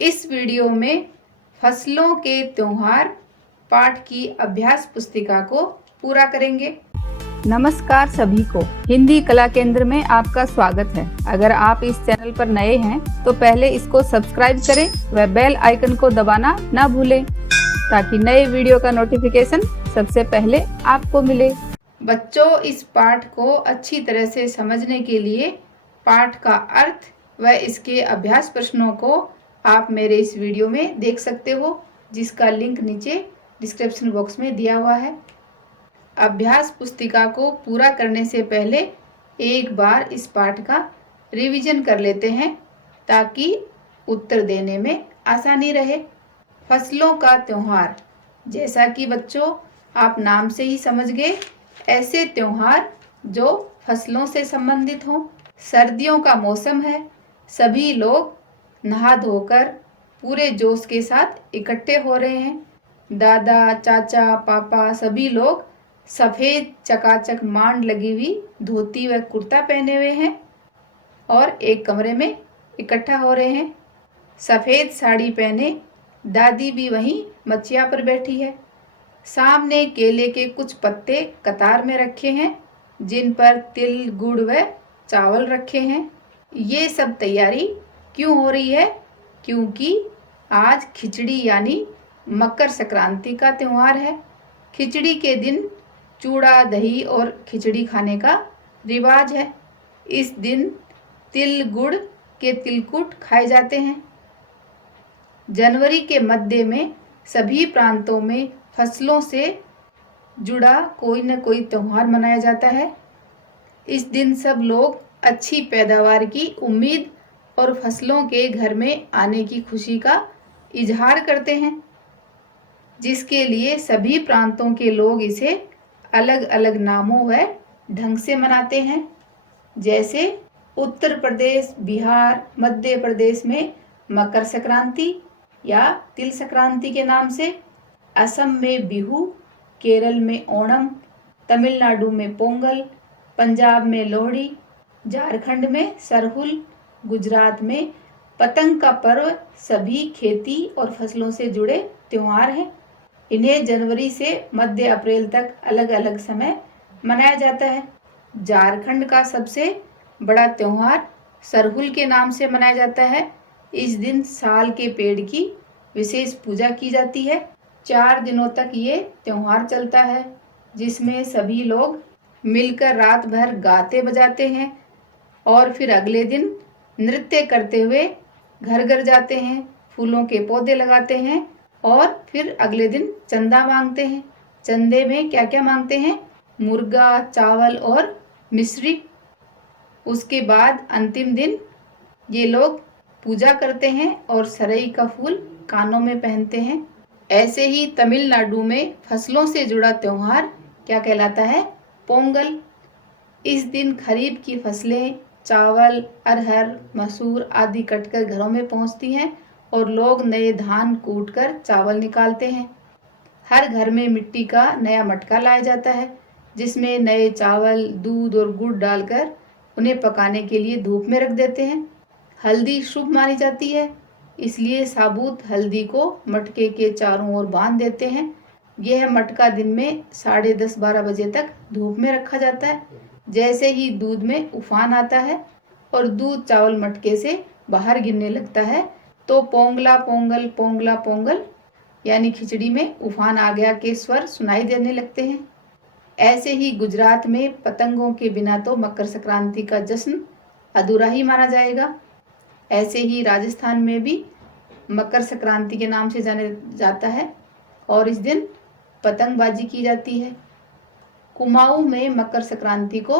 इस वीडियो में फसलों के त्योहार पाठ की अभ्यास पुस्तिका को पूरा करेंगे। नमस्कार सभी को, हिंदी कला केंद्र में आपका स्वागत है। अगर आप इस चैनल पर नए हैं तो पहले इसको सब्सक्राइब करें व बेल आइकन को दबाना ना भूलें ताकि नए वीडियो का नोटिफिकेशन सबसे पहले आपको मिले। बच्चों, इस पाठ को अच्छी तरह से समझने के लिए पाठ का अर्थ व इसके अभ्यास प्रश्नों को आप मेरे इस वीडियो में देख सकते हो, जिसका लिंक नीचे डिस्क्रिप्शन बॉक्स में दिया हुआ है। अभ्यास पुस्तिका को पूरा करने से पहले एक बार इस पाठ का रिवीजन कर लेते हैं ताकि उत्तर देने में आसानी रहे। फसलों का त्योहार, जैसा कि बच्चों आप नाम से ही समझ गए, ऐसे त्योहार जो फसलों से संबंधित हों। सर्दियों का मौसम है, सभी लोग नहा धोकर पूरे जोश के साथ इकट्ठे हो रहे हैं। दादा, चाचा, पापा सभी लोग सफेद चकाचक मांड लगी हुई धोती व कुर्ता पहने हुए हैं और एक कमरे में इकट्ठा हो रहे हैं। सफेद साड़ी पहने दादी भी वहीं मचिया पर बैठी है। सामने केले के कुछ पत्ते कतार में रखे हैं, जिन पर तिल, गुड़ व चावल रखे हैं। ये सब तैयारी क्यों हो रही है? क्योंकि आज खिचड़ी यानी मकर संक्रांति का त्योहार है। खिचड़ी के दिन चूड़ा, दही और खिचड़ी खाने का रिवाज है। इस दिन तिल गुड़ के तिलकुट खाए जाते हैं। जनवरी के मध्य में सभी प्रांतों में फसलों से जुड़ा कोई न कोई त्योहार मनाया जाता है। इस दिन सब लोग अच्छी पैदावार की उम्मीद और फसलों के घर में आने की खुशी का इजहार करते हैं, जिसके लिए सभी प्रांतों के लोग इसे अलग अलग नामों व ढंग से मनाते हैं। जैसे उत्तर प्रदेश, बिहार, मध्य प्रदेश में मकर संक्रांति या तिल संक्रांति के नाम से, असम में बिहू, केरल में ओणम, तमिलनाडु में पोंगल, पंजाब में लोहड़ी, झारखंड में सरहुल, गुजरात में पतंग का पर्व सभी खेती और फसलों से जुड़े त्योहार हैं। इन्हें जनवरी से मध्य अप्रैल तक अलग अलग समय मनाया जाता है। झारखंड का सबसे बड़ा त्योहार सरहुल के नाम से मनाया जाता है। इस दिन साल के पेड़ की विशेष पूजा की जाती है। 4 दिनों तक ये त्योहार चलता है, जिसमें सभी लोग मिलकर रात भर गाते बजाते हैं और फिर अगले दिन नृत्य करते हुए घर घर जाते हैं, फूलों के पौधे लगाते हैं और फिर अगले दिन चंदा मांगते हैं। चंदे में क्या क्या मांगते हैं? मुर्गा, चावल और मिश्री। उसके बाद अंतिम दिन ये लोग पूजा करते हैं और सरई का फूल कानों में पहनते हैं। ऐसे ही तमिलनाडु में फसलों से जुड़ा त्योहार क्या कहलाता है? पोंगल। इस दिन खरीफ की फसलें चावल, अरहर, मसूर आदि कटकर घरों में पहुंचती हैं और लोग नए धान कूटकर चावल निकालते हैं। हर घर में मिट्टी का नया मटका लाया जाता है, जिसमें नए चावल, दूध और गुड़ डालकर उन्हें पकाने के लिए धूप में रख देते हैं। हल्दी शुभ मानी जाती है, इसलिए साबुत हल्दी को मटके के चारों ओर बांध देते हैं। यह मटका दिन में 10:30-12 बजे तक धूप में रखा जाता है। जैसे ही दूध में उफान आता है और दूध चावल मटके से बाहर गिरने लगता है तो पोंगला पोंगल, पोंगला पोंगल यानी खिचड़ी में उफान आ गया के स्वर सुनाई देने लगते हैं। ऐसे ही गुजरात में पतंगों के बिना तो मकर संक्रांति का जश्न अधूरा ही माना जाएगा। ऐसे ही राजस्थान में भी मकर संक्रांति के नाम से जाने जाता है और इस दिन पतंगबाजी की जाती है। कुमाऊं में मकर संक्रांति को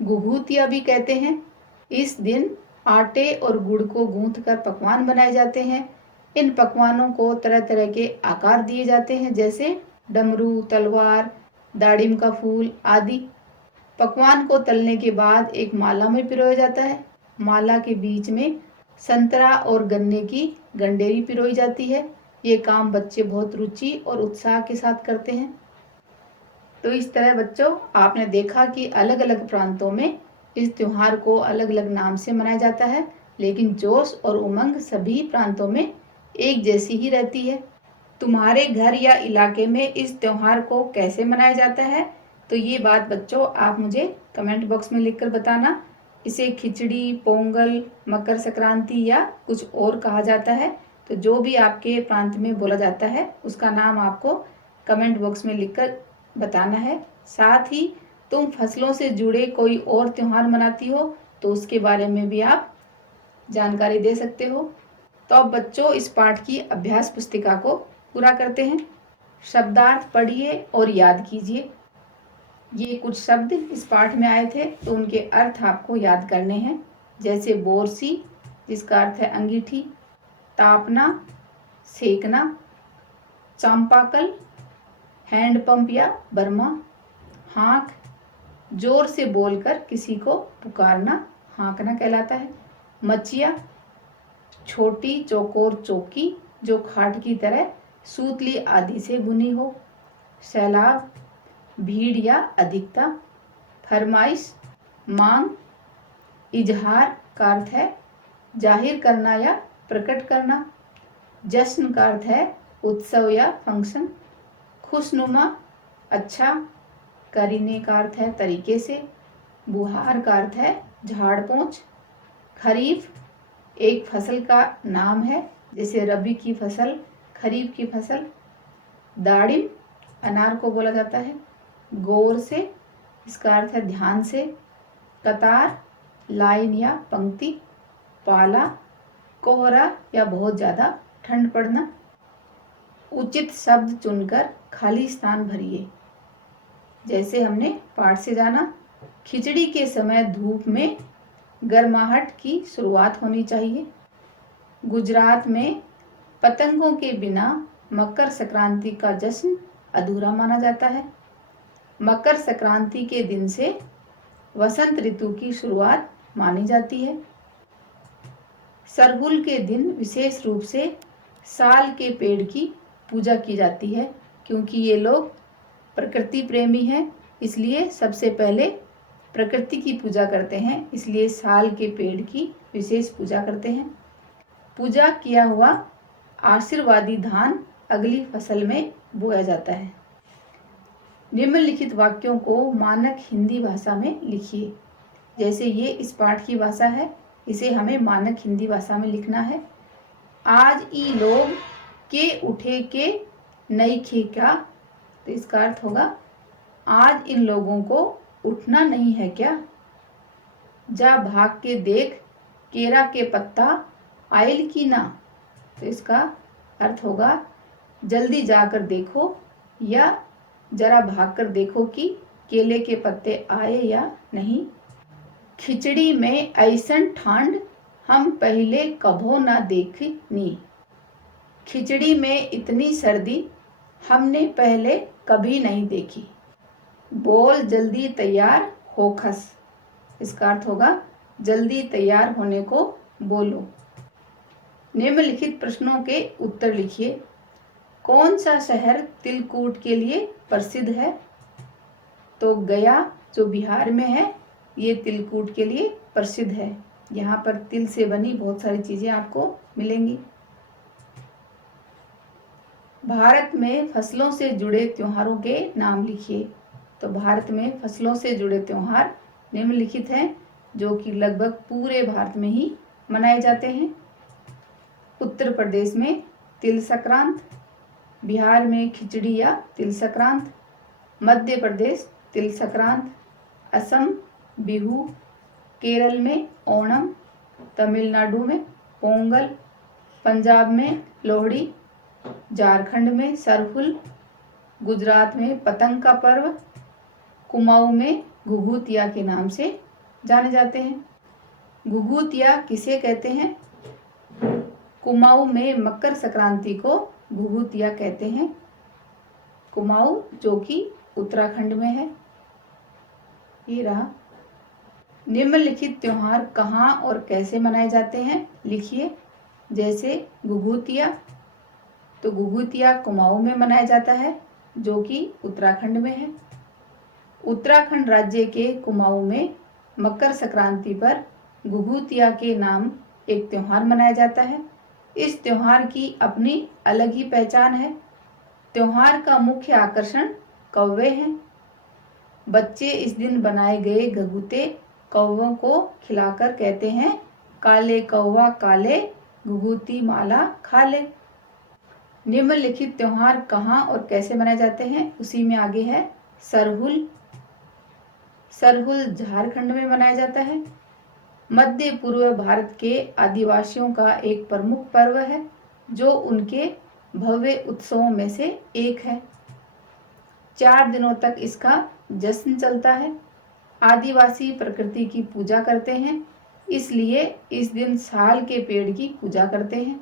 घुघुतिया भी कहते हैं। इस दिन आटे और गुड़ को गूंथकर पकवान बनाए जाते हैं। इन पकवानों को तरह तरह के आकार दिए जाते हैं, जैसे डमरू, तलवार, दाड़िम का फूल आदि। पकवान को तलने के बाद एक माला में पिरोया जाता है। माला के बीच में संतरा और गन्ने की गंडेरी पिरोई जाती है। ये काम बच्चे बहुत रुचि और उत्साह के साथ करते हैं। तो इस तरह बच्चों आपने देखा कि अलग अलग प्रांतों में इस त्योहार को अलग अलग नाम से मनाया जाता है, लेकिन जोश और उमंग सभी प्रांतों में एक जैसी ही रहती है। तुम्हारे घर या इलाके में इस त्योहार को कैसे मनाया जाता है, तो ये बात बच्चों आप मुझे कमेंट बॉक्स में लिखकर बताना। इसे खिचड़ी, पोंगल, मकर संक्रांति या कुछ और कहा जाता है, तो जो भी आपके प्रांत में बोला जाता है उसका नाम आपको कमेंट बॉक्स में लिखकर बताना है। साथ ही तुम फसलों से जुड़े कोई और त्योहार मनाती हो तो उसके बारे में भी आप जानकारी दे सकते हो। तो अब बच्चों इस पाठ की अभ्यास पुस्तिका को पूरा करते हैं। शब्दार्थ पढ़िए और याद कीजिए। ये कुछ शब्द इस पाठ में आए थे तो उनके अर्थ आपको याद करने हैं। जैसे बोरसी, जिसका अर्थ है अंगीठी, तापना, सेकना, चांपाकल, हैंडपंप या बर्मा, हाँक, जोर से बोलकर किसी को पुकारना, हाँकना कहलाता है। मचिया, छोटी चौकोर चौकी जो खाट की तरह सूतली आदि से बुनी हो। सैलाब, भीड़ या अधिकता। फरमाइश, मांग। इजहार का अर्थ है जाहिर करना या प्रकट करना। जश्न का अर्थ है उत्सव या फंक्शन। खुशनुमा, अच्छा। करीने का अर्थ है तरीके से। बुहार का अर्थ है झाड़ पोंछ। खरीफ एक फसल का नाम है, जैसे रबी की फसल, खरीफ की फसल। दाड़िम अनार को बोला जाता है। गौर से, इसका अर्थ है ध्यान से। कतार लाइन या पंक्ति। पाला कोहरा या बहुत ज़्यादा ठंड पड़ना। उचित शब्द चुनकर खाली स्थान भरिए। जैसे हमने पाठ से जाना, खिचड़ी के समय धूप में गर्माहट की शुरुआत होनी चाहिए। गुजरात में पतंगों के बिना मकर संक्रांति का जश्न अधूरा माना जाता है। मकर संक्रांति के दिन से वसंत ऋतु की शुरुआत मानी जाती है। सरहुल के दिन विशेष रूप से साल के पेड़ की पूजा की जाती है, क्योंकि ये लोग प्रकृति प्रेमी हैं, इसलिए सबसे पहले प्रकृति की पूजा करते हैं, इसलिए साल के पेड़ की विशेष पूजा करते हैं। पूजा किया हुआ आशीर्वादी धान अगली फसल में बोया जाता है। निम्नलिखित वाक्यों को मानक हिंदी भाषा में लिखिए। जैसे ये इस पाठ की भाषा है, इसे हमें मानक हिंदी भाषा में लिखना है। आज ई लोग के उठे के नई खे क्या, तो इसका अर्थ होगा आज इन लोगों को उठना नहीं है क्या। जा भाग के देख केरा के पत्ता आयल की ना, तो इसका अर्थ होगा जल्दी जाकर देखो या जरा भागकर देखो कि केले के पत्ते आए या नहीं। खिचड़ी में ऐसन ठंड हम पहले कभो ना देखी नी। खिचड़ी में इतनी सर्दी हमने पहले कभी नहीं देखी। बोल जल्दी तैयार हो खस, इसका अर्थ होगा जल्दी तैयार होने को बोलो। निम्नलिखित प्रश्नों के उत्तर लिखिए। कौन सा शहर तिलकूट के लिए प्रसिद्ध है, तो गया जो बिहार में है ये तिलकूट के लिए प्रसिद्ध है। यहाँ पर तिल से बनी बहुत सारी चीजें आपको मिलेंगी। भारत में फसलों से जुड़े त्योहारों के नाम लिखिए। तो भारत में फसलों से जुड़े त्योहार निम्नलिखित हैं, जो कि लगभग पूरे भारत में ही मनाए जाते हैं। उत्तर प्रदेश में तिल संक्रांत, बिहार में खिचड़ी या तिल संक्रांत, मध्य प्रदेश तिल संक्रांत, असम बिहू, केरल में ओणम, तमिलनाडु में पोंगल, पंजाब में लोहड़ी, झारखंड में सरहुल, गुजरात में पतंग का पर्व, कुमाऊं में घुघुतिया के नाम से जाने जाते हैं। घुघुतिया किसे कहते हैं? कुमाऊं में मकर संक्रांति को घुघुतिया कहते हैं। कुमाऊं जो कि उत्तराखंड में है। ये रहा। निम्नलिखित त्योहार कहाँ और कैसे मनाए जाते हैं लिखिए। जैसे घुघुतिया, तो घुघुतिया कुमाऊं में मनाया जाता है, जो कि उत्तराखंड में है। उत्तराखंड राज्य के कुमाऊं में मकर संक्रांति पर घुघुतिया के नाम एक त्योहार मनाया जाता है। इस त्योहार की अपनी अलग ही पहचान है। त्योहार का मुख्य आकर्षण कौवे हैं। बच्चे इस दिन बनाए गए घुघुते कौवों को खिलाकर कहते हैं, काले कौवा काले घुघुती माला खा ले। निम्नलिखित त्योहार कहाँ और कैसे मनाए जाते हैं, उसी में आगे है सरहुल। सरहुल झारखंड में मनाया जाता है। मध्य पूर्व भारत के आदिवासियों का एक प्रमुख पर्व है, जो उनके भव्य उत्सवों में से एक है। 4 दिनों तक इसका जश्न चलता है। आदिवासी प्रकृति की पूजा करते हैं, इसलिए इस दिन साल के पेड़ की पूजा करते हैं।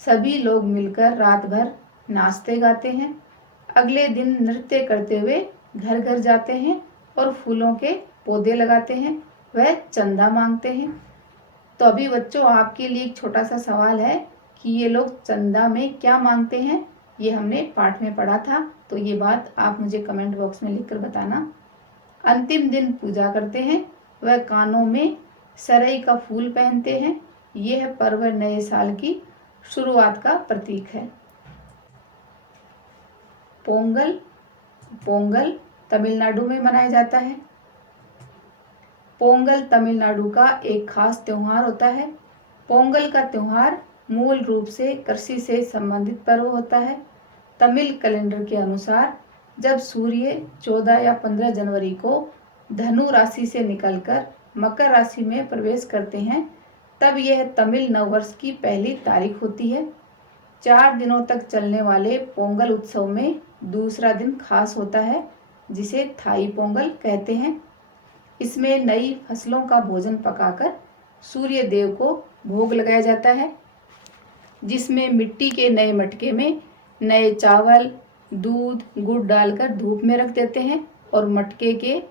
सभी लोग मिलकर रात भर नाचते गाते हैं। अगले दिन नृत्य करते हुए घर घर जाते हैं और फूलों के पौधे लगाते हैं, वह चंदा मांगते हैं। तो अभी बच्चों, आपके लिए एक छोटा सा सवाल है कि ये लोग चंदा में क्या मांगते हैं, ये हमने पाठ में पढ़ा था, तो ये बात आप मुझे कमेंट बॉक्स में लिखकर बताना। अंतिम दिन पूजा करते हैं, वह कानों में सरई का फूल पहनते हैं। यह पर्व नए साल की शुरुआत का प्रतीक है। पोंगल। पोंगल तमिलनाडु में मनाया जाता है। पोंगल तमिलनाडु का एक खास त्योहार होता है। पोंगल का त्योहार मूल रूप से कृषि से संबंधित पर्व होता है। तमिल कैलेंडर के अनुसार जब सूर्य 14 या 15 जनवरी को धनु राशि से निकलकर मकर राशि में प्रवेश करते हैं, तब यह तमिल नववर्ष की पहली तारीख होती है। 4 दिनों तक चलने वाले पोंगल उत्सव में दूसरा दिन खास होता है, जिसे थाई पोंगल कहते हैं। इसमें नई फसलों का भोजन पकाकर सूर्य देव को भोग लगाया जाता है, जिसमें मिट्टी के नए मटके में नए चावल, दूध, गुड़ डालकर धूप में रख देते हैं और मटके के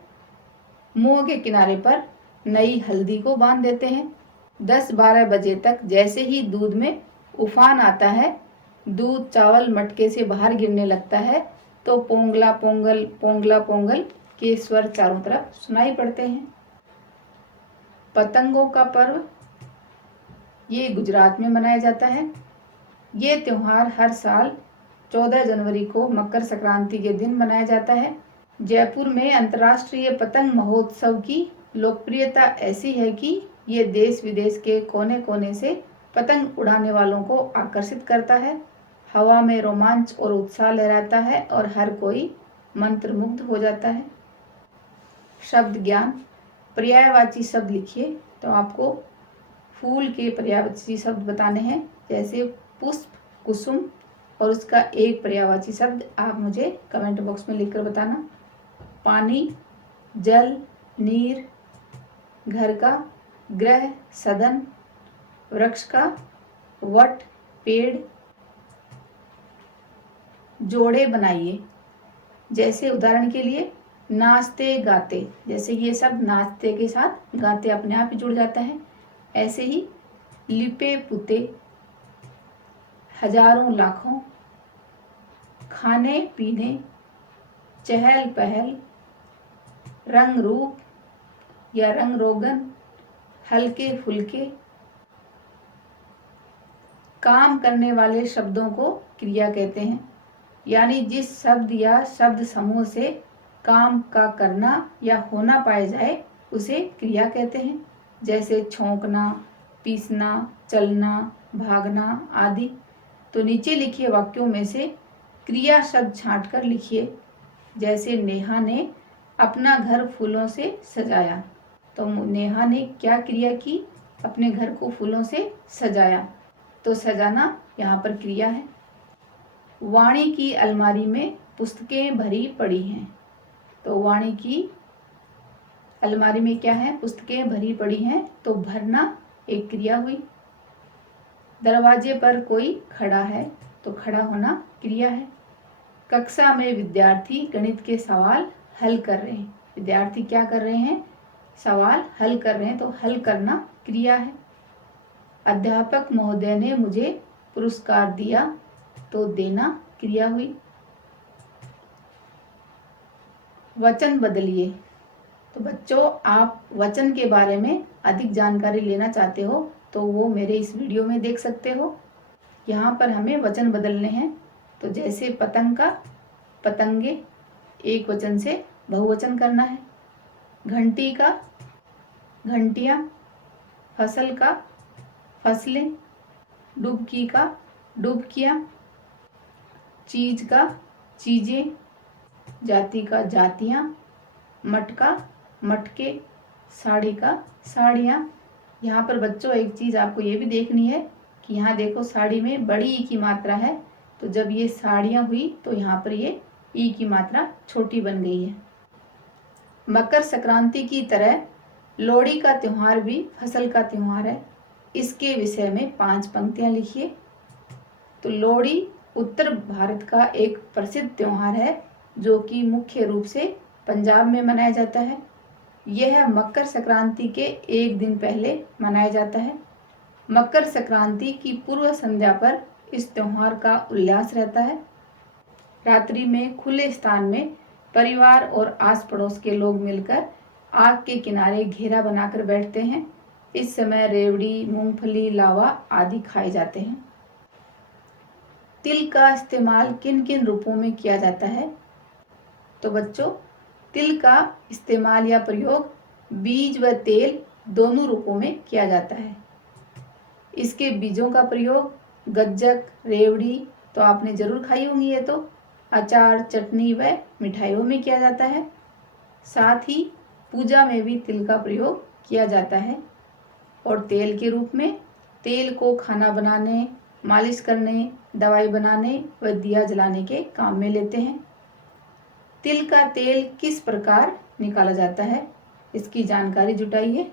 मुंह के किनारे पर नई हल्दी को बांध देते हैं। 10-12 बजे तक जैसे ही दूध में उफान आता है, दूध चावल मटके से बाहर गिरने लगता है, तो पोंगला पोंगल के स्वर चारों तरफ सुनाई पड़ते हैं। पतंगों का पर्व, ये गुजरात में मनाया जाता है। ये त्योहार हर साल 14 जनवरी को मकर संक्रांति के दिन मनाया जाता है। जयपुर में अंतर्राष्ट्रीय पतंग महोत्सव की लोकप्रियता ऐसी है कि ये देश विदेश के कोने कोने से पतंग उड़ाने वालों को आकर्षित करता है। हवा में रोमांच और उत्साह लहराता है और हर कोई मंत्रमुग्ध हो जाता है। शब्द ज्ञान। पर्यायवाची शब्द लिखिए। तो आपको फूल के पर्यायवाची शब्द बताने हैं, जैसे पुष्प, कुसुम, और उसका एक पर्यायवाची शब्द आप मुझे कमेंट बॉक्स में लिखकर बताना। पानी, जल, नीर, घर का, ग्रह, सदन, वृक्ष का, वट, पेड़। जोड़े बनाइए, जैसे उदाहरण के लिए नाचते गाते, जैसे ये सब नाचते के साथ गाते अपने आप ही जुड़ जाता है। ऐसे ही लिपे पुते, हजारों लाखों, खाने पीने, चहल पहल, रंग रूप या रंग रोगन, हल्के फुल्के। काम करने वाले शब्दों को क्रिया कहते हैं, यानी जिस शब्द या शब्द समूह से काम का करना या होना पाया जाए उसे क्रिया कहते हैं, जैसे छौंकना, पीसना, चलना, भागना आदि। तो नीचे लिखे वाक्यों में से क्रिया शब्द छांट कर लिखिए। जैसे नेहा ने अपना घर फूलों से सजाया, तो नेहा ने क्या क्रिया की, अपने घर को फूलों से सजाया, तो सजाना यहाँ पर क्रिया है। वाणी की अलमारी में पुस्तकें भरी पड़ी हैं, तो वाणी की अलमारी में क्या है, पुस्तकें भरी पड़ी हैं, तो भरना एक क्रिया हुई। दरवाजे पर कोई खड़ा है, तो खड़ा होना क्रिया है। कक्षा में विद्यार्थी गणित के सवाल हल कर रहे हैं, विद्यार्थी क्या कर रहे हैं, सवाल हल कर रहे हैं, तो हल करना क्रिया है। अध्यापक महोदय ने मुझे पुरस्कार दिया, तो देना क्रिया हुई। वचन बदलिए, तो बच्चों आप वचन के बारे में अधिक जानकारी लेना चाहते हो तो वो मेरे इस वीडियो में देख सकते हो। यहाँ पर हमें वचन बदलने हैं। तो जैसे पतंग का पतंगे एक वचन से बहुवचन करना है, घंटी का घंटियाँ, फसल का फसलें, डुबकी का डुबकियाँ, चीज का चीजें, जाति का जातियाँ, मटका मटके, साड़ी का साड़ियाँ। यहाँ पर बच्चों एक चीज़ आपको ये भी देखनी है कि यहाँ देखो साड़ी में बड़ी ई की मात्रा है, तो जब ये साड़ियाँ हुई तो यहाँ पर ये ई की मात्रा छोटी बन गई है। मकर संक्रांति की तरह लोहड़ी का त्योहार भी फसल का त्योहार है। इसके विषय में 5 पंक्तियाँ लिखिए। तो लोहड़ी उत्तर भारत का एक प्रसिद्ध त्योहार है जो कि मुख्य रूप से पंजाब में मनाया जाता है। यह मकर संक्रांति के एक दिन पहले मनाया जाता है। मकर संक्रांति की पूर्व संध्या पर इस त्योहार का उल्लास रहता है। रात्रि में खुले स्थान में परिवार और आस पड़ोस के लोग मिलकर आग के किनारे घेरा बनाकर बैठते हैं। इस समय रेवड़ी, मूंगफली, लावा आदि खाए जाते हैं। तिल का इस्तेमाल किन किन रूपों में किया जाता है? तो बच्चों, तिल का इस्तेमाल या प्रयोग बीज व तेल दोनों रूपों में किया जाता है। इसके बीजों का प्रयोग गज्जक, रेवड़ी तो आपने जरूर खाई होंगी, ये तो अचार, चटनी व मिठाइयों में किया जाता है। साथ ही पूजा में भी तिल का प्रयोग किया जाता है। और तेल के रूप में तेल को खाना बनाने, मालिश करने, दवाई बनाने व दिया जलाने के काम में लेते हैं। तिल का तेल किस प्रकार निकाला जाता है, इसकी जानकारी जुटाइए।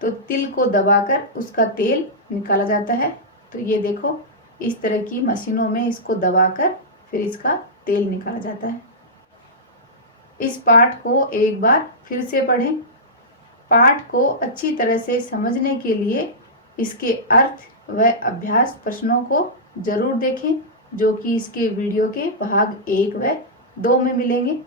तो तिल को दबाकर उसका तेल निकाला जाता है। तो ये देखो, इस तरह की मशीनों में इसको दबाकर फिर इसका तेल निकाला जाता है। इस पाठ को एक बार फिर से पढ़ें। पाठ को अच्छी तरह से समझने के लिए इसके अर्थ व अभ्यास प्रश्नों को जरूर देखें, जो कि इसके वीडियो के भाग 1 व 2 में मिलेंगे।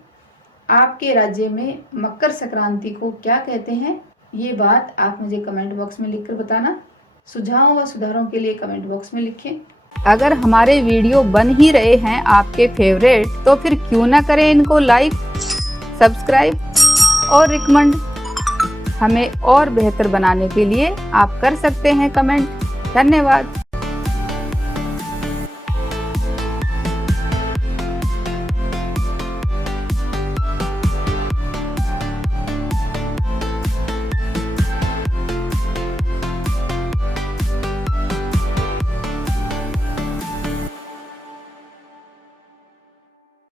आपके राज्य में मकर संक्रांति को क्या कहते हैं, ये बात आप मुझे कमेंट बॉक्स में लिखकर बताना। सुझावों व सुधारों के लिए कमेंट बॉक्स में लिखें। अगर हमारे वीडियो बन ही रहे हैं आपके फेवरेट, तो फिर क्यों ना करें इनको लाइक, सब्सक्राइब और रिकमेंड। हमें और बेहतर बनाने के लिए आप कर सकते हैं कमेंट। धन्यवाद।